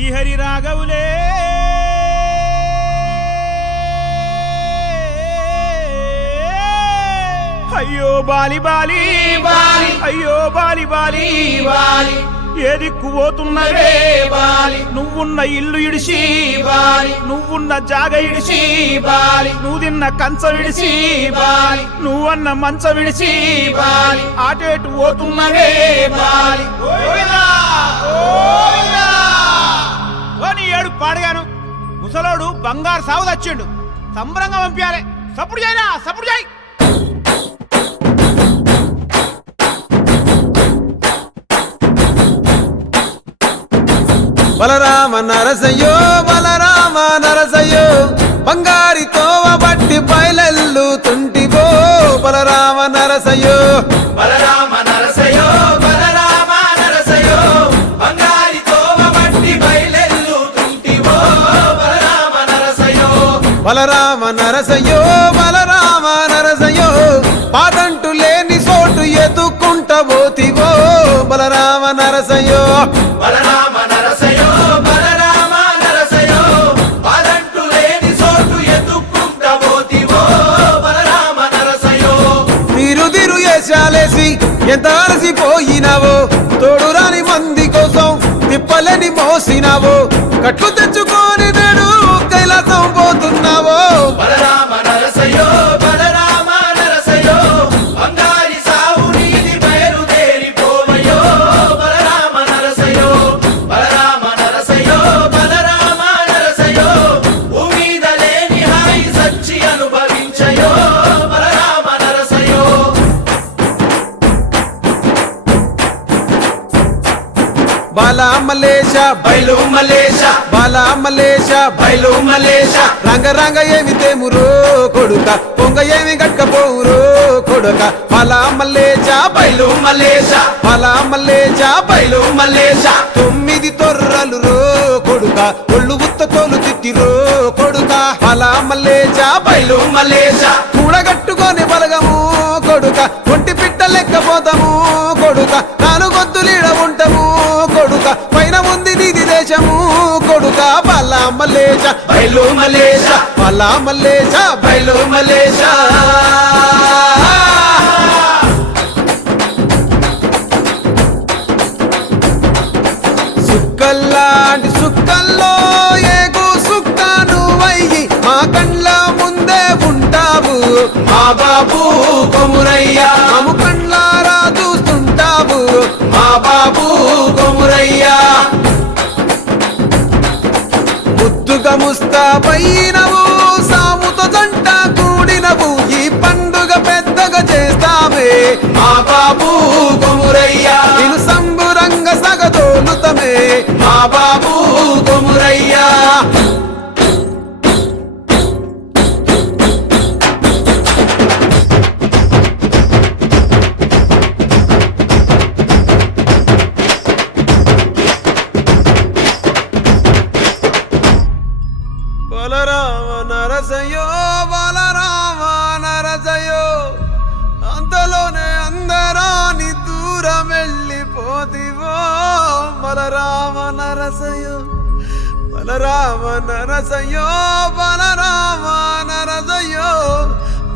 శ్రీహరి రాఘవులే అయ్యో Bali Bali Bali అయ్యో Bali Bali Bali ఏ దిక్కు పోతున్నవే బాలి నువ్వున్న ఇల్లు ఇడిసి బాలి నువ్వున్న జాగ ఇడిసి బాలి నువ్వు తిన్న కంచ విడిసి బాలి నువ్వన్న మంచ విడిసి బాలి ఆటేటు పోతున్నవే బాలి నీ ఏడు పాడగాను ముసలోడు బంగారు సాగు తెచ్చిండు సంబరంగా పంపించాలి సప్పుడు చేయరా సప్పుడు చేయి బలరామ నరసయ్యో బలరామ నరసయ్యో బంగారి తోవ బట్టి బయలెల్లు తుంటివో బలరామ నరసయ్యో బలరామ నరసయ్యో బలరామ నరసయ్యో బంగారి తోవ బట్టి బయలెల్లు తుంటివో బలరామ నరసయ్యో బలరామ నరసయ్యో బలరామ నరసయ్యో పాదంటు లేని చోటు ఎదుక్కుంట పోతివో బలరామ నరసయ్యో బలరామ నరసయ్యో బలరామ నరసయ్యో పాదంటు లేని చోటు ఎదుక్కుంట పోతివో బలరామ నరసయ్యో తిరు వేషాలేసి ఎంత అలసిపోయినావో తోడురాని మంది కోసం తిప్పలేని మోసినావో కట్లు తెచ్చుకొని నేడు కైలాసం పోతున్నావో బలరామ నరసయ్యో బలరామ నరసయ్యో బంగారి సావు నీది బయలుదేరిపోవయ్యో బలరామ నరసయ్యో బలరామ నరసయ్యో బలరామ నరసయ్యో భూమిద లేని హాయి సచ్చి అనుభవించయో బలరామ నరసయ్యో బాలా మలేష బయలు మలేష బాలా మలేష బయలు మలేష రంగ రంగ ఏమి తేమురో కొడుక పొంగ ఏమి గట్టకపోవురో కొడుక బాలా మలేష బయలు మలేష బాలా మలేష బయలు మలేష 9 తొర్రలు రో కొడుక ఒళ్ళు ఉత్త తోలు తిట్టిరో కొడుక బాలా మలేష బయలు మలేష కూడగట్టుకొని బలగము కొడుక ఒంటి పిట్ట లెక్కపోతాము కొడుక నాలుగొద్దులీడ ఉంటాము కొడుక పైన ఉంది నీది దేశము కొడుక బాలా మలేష బయలు మలేష బాలా మలేష బయలు మలేష సుక్కల్లాంటి సుక్కల్లో ఏగు సుక్క నువ్వయ్యి మా కండ్ల ముందే ఉంటావు మా బాబు కొమురయ్య మాము కండ్లారా చూస్తుంటావు మా బాబు కొమురయ్య ముద్దుగా ముస్తాబైనవు సాముతో జంట కూడినవు ఈ పండుగ పెద్దగా చేస్తామే మా బాబు కొమురయ్య నేను సంబురంగ సగదోలుతమే మా బాబు కొమురయ్య బలరామ నరసయ్యో బలరామ నరసయ్యో అంతలోనే అందరాని దూరం వెళ్ళిపోతివో బలరామ నరసయ్యో బలరామ నరసయ్యో బలరామ నరసయ్యో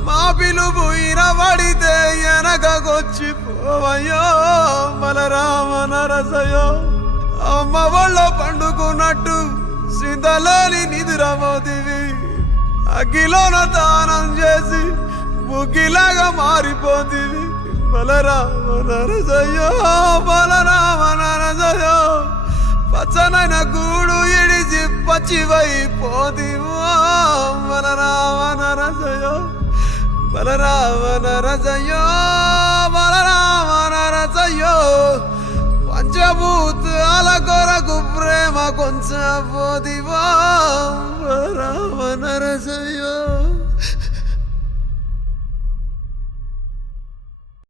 మా పిలుపు ఇనబడితే వెనకకొచ్చిపోవయ్యో బలరామ నరసయ్యో అమ్మ వాళ్ళ పండుకున్నట్టు సింతలోని నిదురమోతివి అగ్గిలోన దానం చేసి బుగ్గిలాగా మారిపోతివి బలరామ నరసయ్యో బలరామ నరసయ్యో పచ్చనైన గూడు ఇడిచి పచ్చివైపోతివో బలరామ నరసయ్యో బలరామ నరసయ్యో బలరామ నరసయ్యో పంచభూతాల కొరకు ప్రేమ కొంచెం పోదివో బలరామ నరసయ్యో